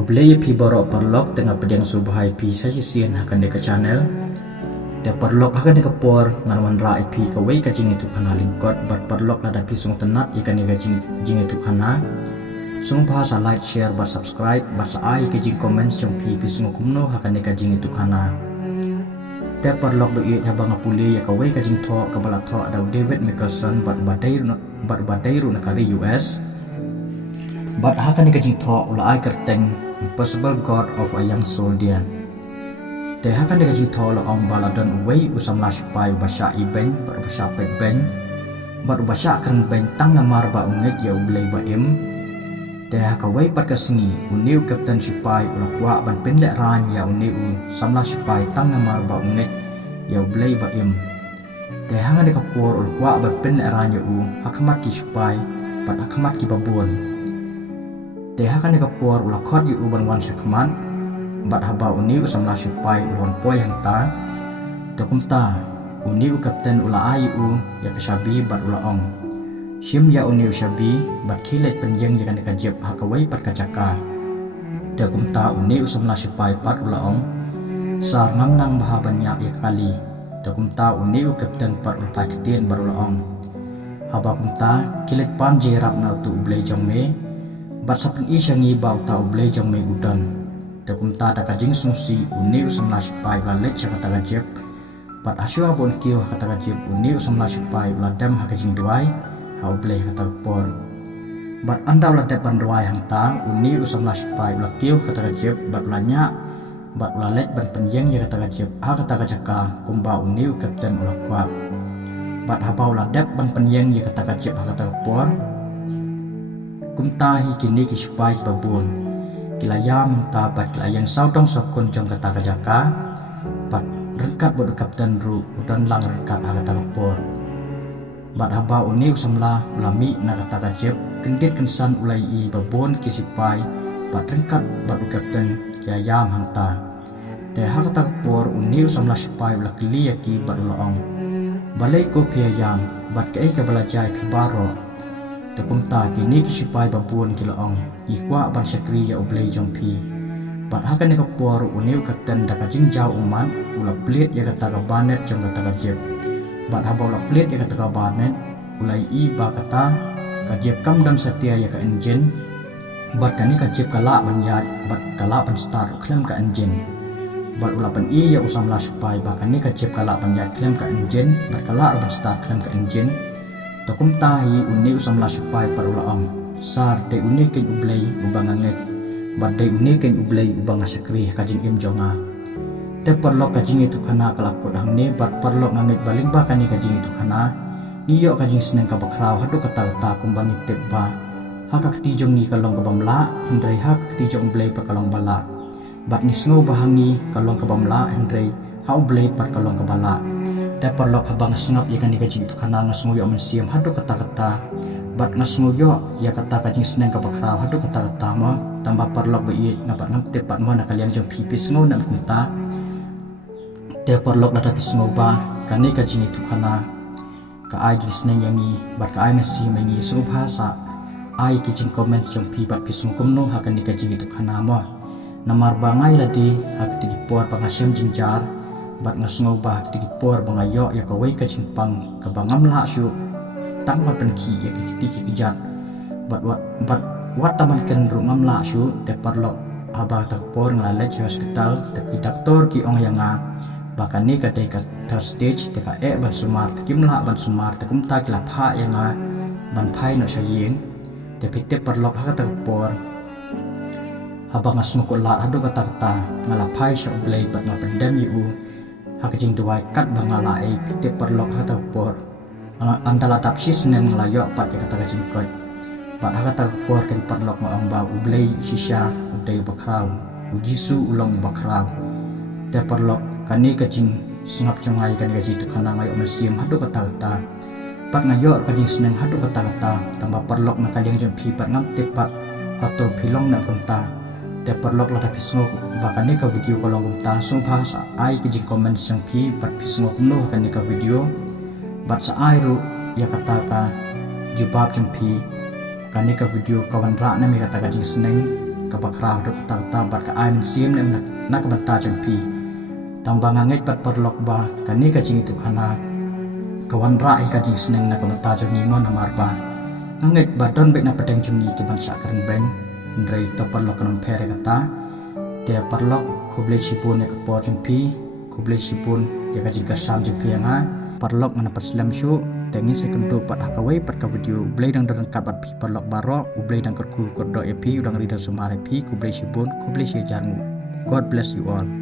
Ublay pi borok parlok tengah pedang subhai pi sasisian hakan deka channel. Te parlok hakan deka por ngarman ra pi kawai kajing itu kana lingkot bat parlok lada pi sung tenat ikan deka jing itu kana. Sung bahasa like share bat subscribe bat saai kajing comment sung pi sung kumno hakan deka jing itu kana. Te parlok beiyet habang apuli ya kawai kajing tho kabala tho ada David Mickelson bat badairu nakari US. But hakan ni kajing tho ula ai kerteng impossible god of a young soldier. Te hakan ni kajing tho la ong baladon uway usam la sipai basya iben bar basya pet ben bar basya kan ben tang namar ba ungit ya ublay ba im. Te hakaway pat kasni uniu kapten sipai ula kwa ban penlek ran ya uniu samla sipai tang namar ba ungit ya ublay ba im. Te hakan ni kapur ula kwa ban penlek ran ya u hakamat ki sipai pat hakamat ki babun. Te hakan deka por ula khot yu uban wan sakaman bat haba uni usamla sipai ulon poi hangta dokumta uni u kapten ula ayu ya kasabi bat ula ong sim ya uni usabi bat khilet penjeng jangan deka jeb hakawai pat kacaka dokumta uni usamla sipai pat ula ong sar ngang nang bahabanya ya kali dokumta uni u kapten pat ula pakitien bar ula ong haba kumta khilet pan jerap na tu ublay jongme bat sapin isyangi bau ta ublay jang may udan dakumta da kajing sungsi uni usam la sipai ula let siya kataga jeb bat asyo abon kiyo kataga jeb uni usam la sipai ula dem hakajing duay ha ublay kataga por bat anda ula depan duay hangta uni usam la sipai ula kiyo kataga jeb bat ula nya bat ula let ban penjeng ya kataga jeb ha kataga jaka kumba uni u kapten ula kwa bat haba ula dep ban penjeng ya kataga jeb ha kataga por kumta hi kini ki sipai ki babun kila yam ta bat kila yang saudong sokon jong kata kajaka bat rengkat bodo kapten ru udan lang rengkat kata kapor bat haba uni usamla ulami na kata kajep kendit kensan ulai i babun ki sipai bat rengkat bodo kapten kila yam hangta te ha kata kapor uni usamla sipai ula kili yaki bat ulaong balai ko pia yam bat kai ka balajai pi baro kumta kini ki sipai babun kilaong ikwa ban sakri ya ublay jompi bat hakan ni kapor uniu kapten da kajing jau umat ula plit ya kata ka banet jong kata ka jeb bat haba ula plit ya kata ka banet ulai i ba kata ka jeb kam dan setia ya ka engine bat kani ka jeb kala ban yat bat kala ban start klem ka engine bat ula ban i ya usam la sipai ba kani ka jeb kala ban yat klem ka engine bat kala ban start klem ka engine takum tahi uni usam la sipai par ulaong sar de uni ken ublay ubang anget bat de uni ken ublay ubang asakri kajing im jonga te parlok kajing itu kana kalakot hangni bat parlok nganget baling ba kani kajing itu kana iyo kajing seneng ka bakraw hadu kata kumbang itep ba hakak ti jong ni kalong ka bamla hindrai hak ti jong ublay par kalong bala bat ni sngo bahangi kalong ka bamla hindrai ha ublay par kalong ka bala te parlok habang sengap ya kan dikajing itu kana ngasnguyo mensiam hadu kata-kata bat ngasnguyo ya kata kajing seneng ka bakraw hadu kata-kata ma tambah parlok bei ngapat ngapte pat ma nakalian jong pipis ngo nam kunta te parlok lada pisngo ba kani kajing itu kana ka ai gi seneng yangi bat ka ai mesi mengi sung bahasa ai kajing comment jong pi bat pisung kumno hakan dikajing itu kana ma namar bangai ladi hak digipor pangasem jinjar bat ngasngaw ba digipor bangayo ya kaway kajimpang kabangam la syu tangwa penki ya kiki kejat bat wat taman ken rungam la syu te parlok aba takpor ngalalet di hospital te doktor ki ong yanga bakani ka te ka third stage te ka ban sumar te kimla ban sumar te kumta kila pha yanga ban phai no sayeng te pitte parlok ha takpor habang ngasmuko la hadu kata ngala phai sa ublay bat ngapendem yu hakajing duway kat bangala ay pite perlok hata por andala tapsis nem nglayo pat ya kata kajing koy pat hata por ken perlok maong ba ublay sisya uday bakraw ujisu ulong bakraw te perlok kani kajing singap cungay kani kajing tu kana ngayo mesim hadu kata pat ngayo kajing seneng hadu kata tambah perlok nakaliang jom pi pat ngam tepat atau pilong na kunta te parlok la pisngo bakani ka video kolong kumta sung bahasa ai kajing comment sang pi bat pisngo kumno kani ka video bat sa ai ru ya kata ka jubab jong pi kani ka video kawan ra na mi kata kajing seneng kabakrah ruk tang tabat ka ain sim nem nak banta jangpi tambang anget pat perlok ba kani ka jing itu khana kawan rai ka jing seneng nak banta jang ni mon amar ba anget badon be na peteng jungi ki ban sakran ben ndrei to perlok kan phere kata dia perlok kuble sipun ya kapor jangpi kuble sipun ya ka jing ka sam jangpi nga perlok mana paslam syu dengin sekendo pat hakawai pat ka video blai dang rengkat pat pi perlok baro ublai dang kerku kordo epi udang rida sumare pi kublai sipun kublai sejangu. God bless you all.